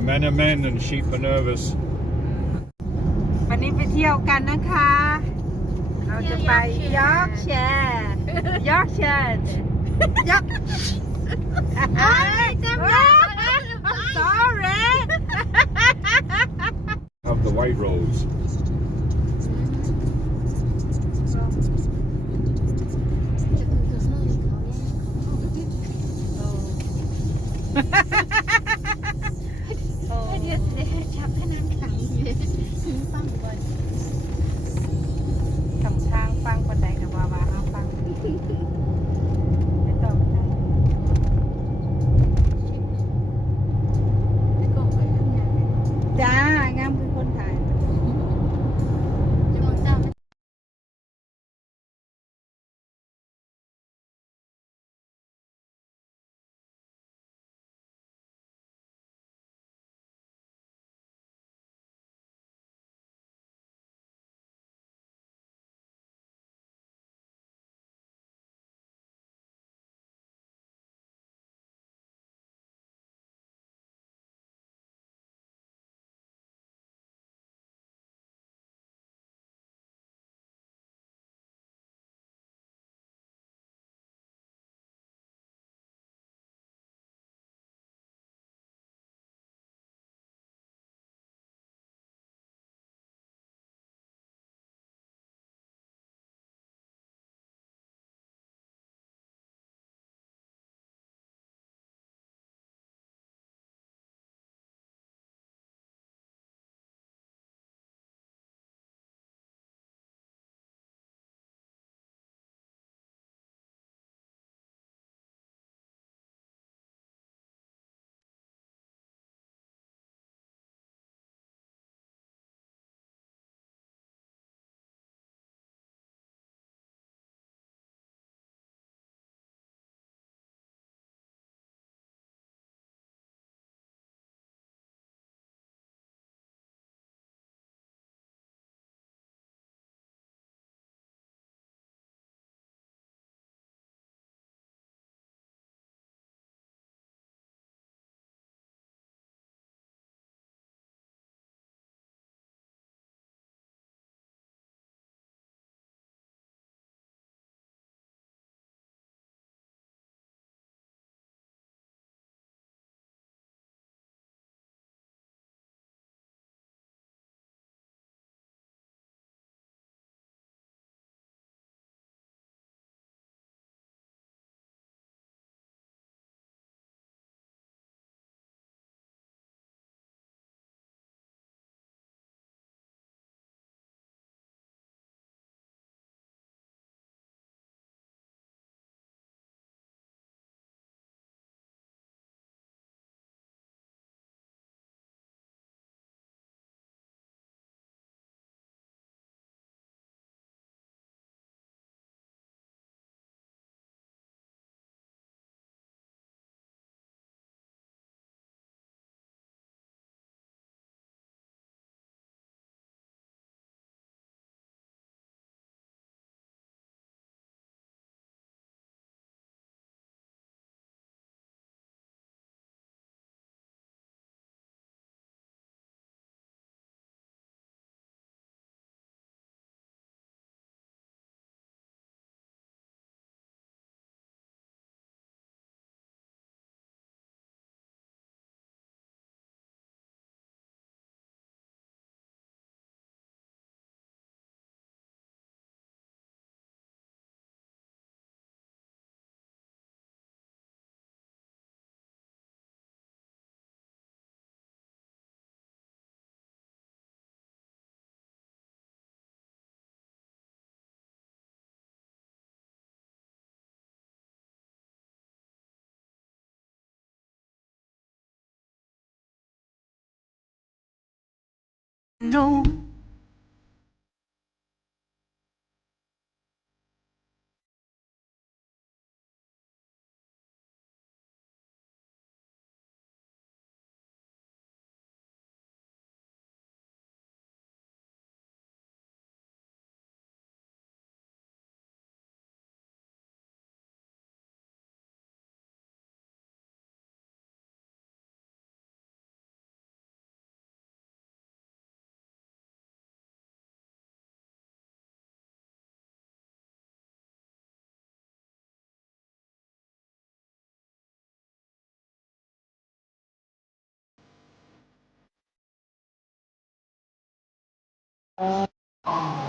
men are men and sheep are nervous. วันนี้ไปเที่ยวกันนะคะ เราจะไปยอร์กแชร์ยอร์กแชร์ยอร์ก sorry Have the white rose. No Oh.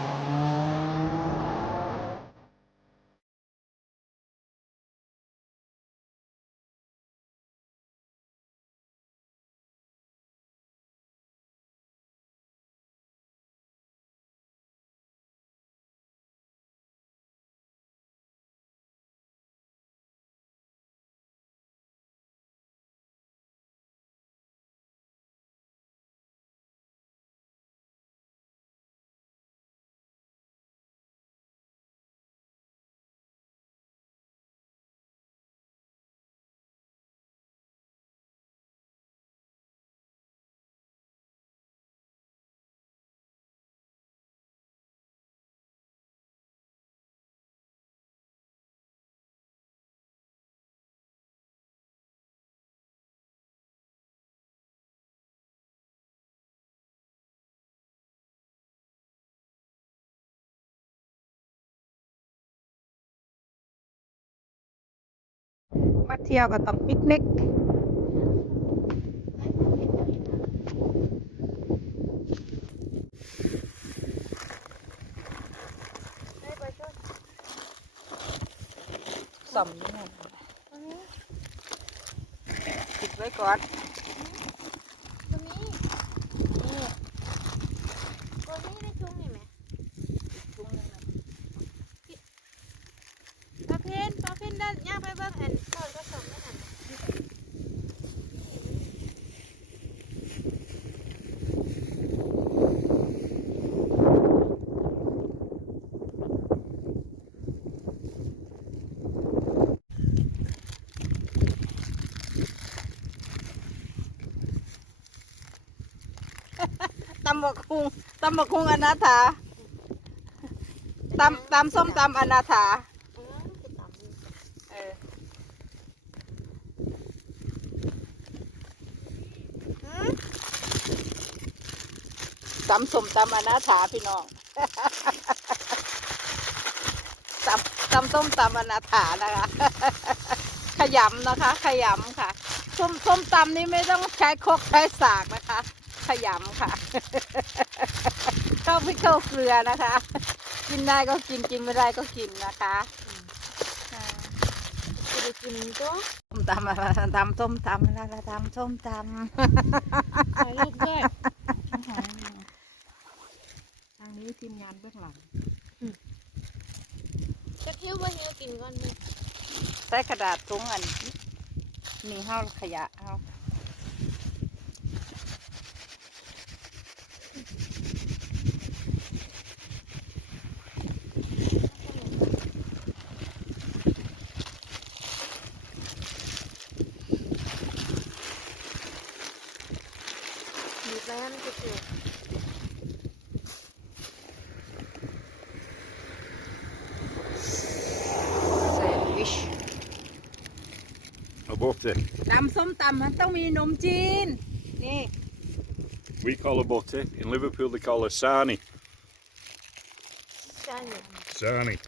มาเที่ยวก็ต้องปิกนิกได้ปลาช่อนสมนี่นะตรงนี้ปิดไว้ก่อน ตรงนี้นี่ตัวนี้ในจุงนี่ไหม ปลาเพนปลาเพนด้านย่างไปเบิ่งอันทอดก็สมนั่นน่ะตำบักคุงตำบักคุงอนาถาตำตำส้มตำอนาถา เออคือตำนี่ เออ หืม ตำส้มตำอนาถาพี่น้องตำตำส้มตำอนาถานะคะ ขยำนะคะ ขยำค่ะส้มส้มตำนี่ไม่ต้องใช้ครกใช้สากนะคะ ขยำค่ะเข้าพริกเข้าเกลือนะคะ กินได้ก็กินกินไม่ได้ก็กินนะคะอ่าจะได้กินตัวส้มตำอะไรตำส้มตำอะไรตำส้มตถ่ายรูปด้วยำทางนี้ทีมงานเบื้องหลังจะหิ้วว่าหิ้วกินก่อนมึงใส่กระดาษถุงอันนี่ห้าขยะเอา มีแป้งก็คือ แซนด์วิช A butter. ตำส้มตำมันต้องมีนมจีน นี่ We call a butter. In Liverpool, they call a sarnie. ใช่เนี่ย Sarnie.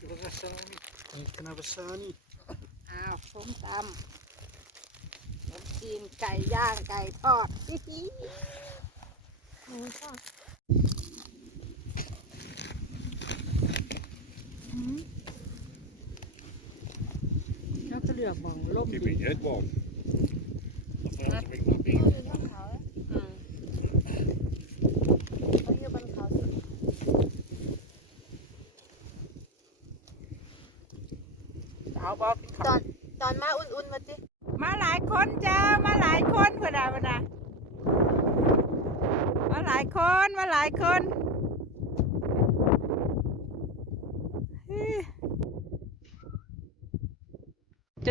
Give us a sarnie. You can have a sarnie. อ้าวส้มตำนมจีนไก่ย่างไก่ทอดฮิฮิหมูทอด แล้วก็เห ลือกมองล่ม Keep ดี it head warm. เขาอยู่บนเขาอืมเขาอยู่บนเขาสิเอาบอกตอนตอนมาอุ่นๆมาจิมาหลายคนจ้ามาหลายคนพอดาพอดามาหลายคนมาหลายคน เ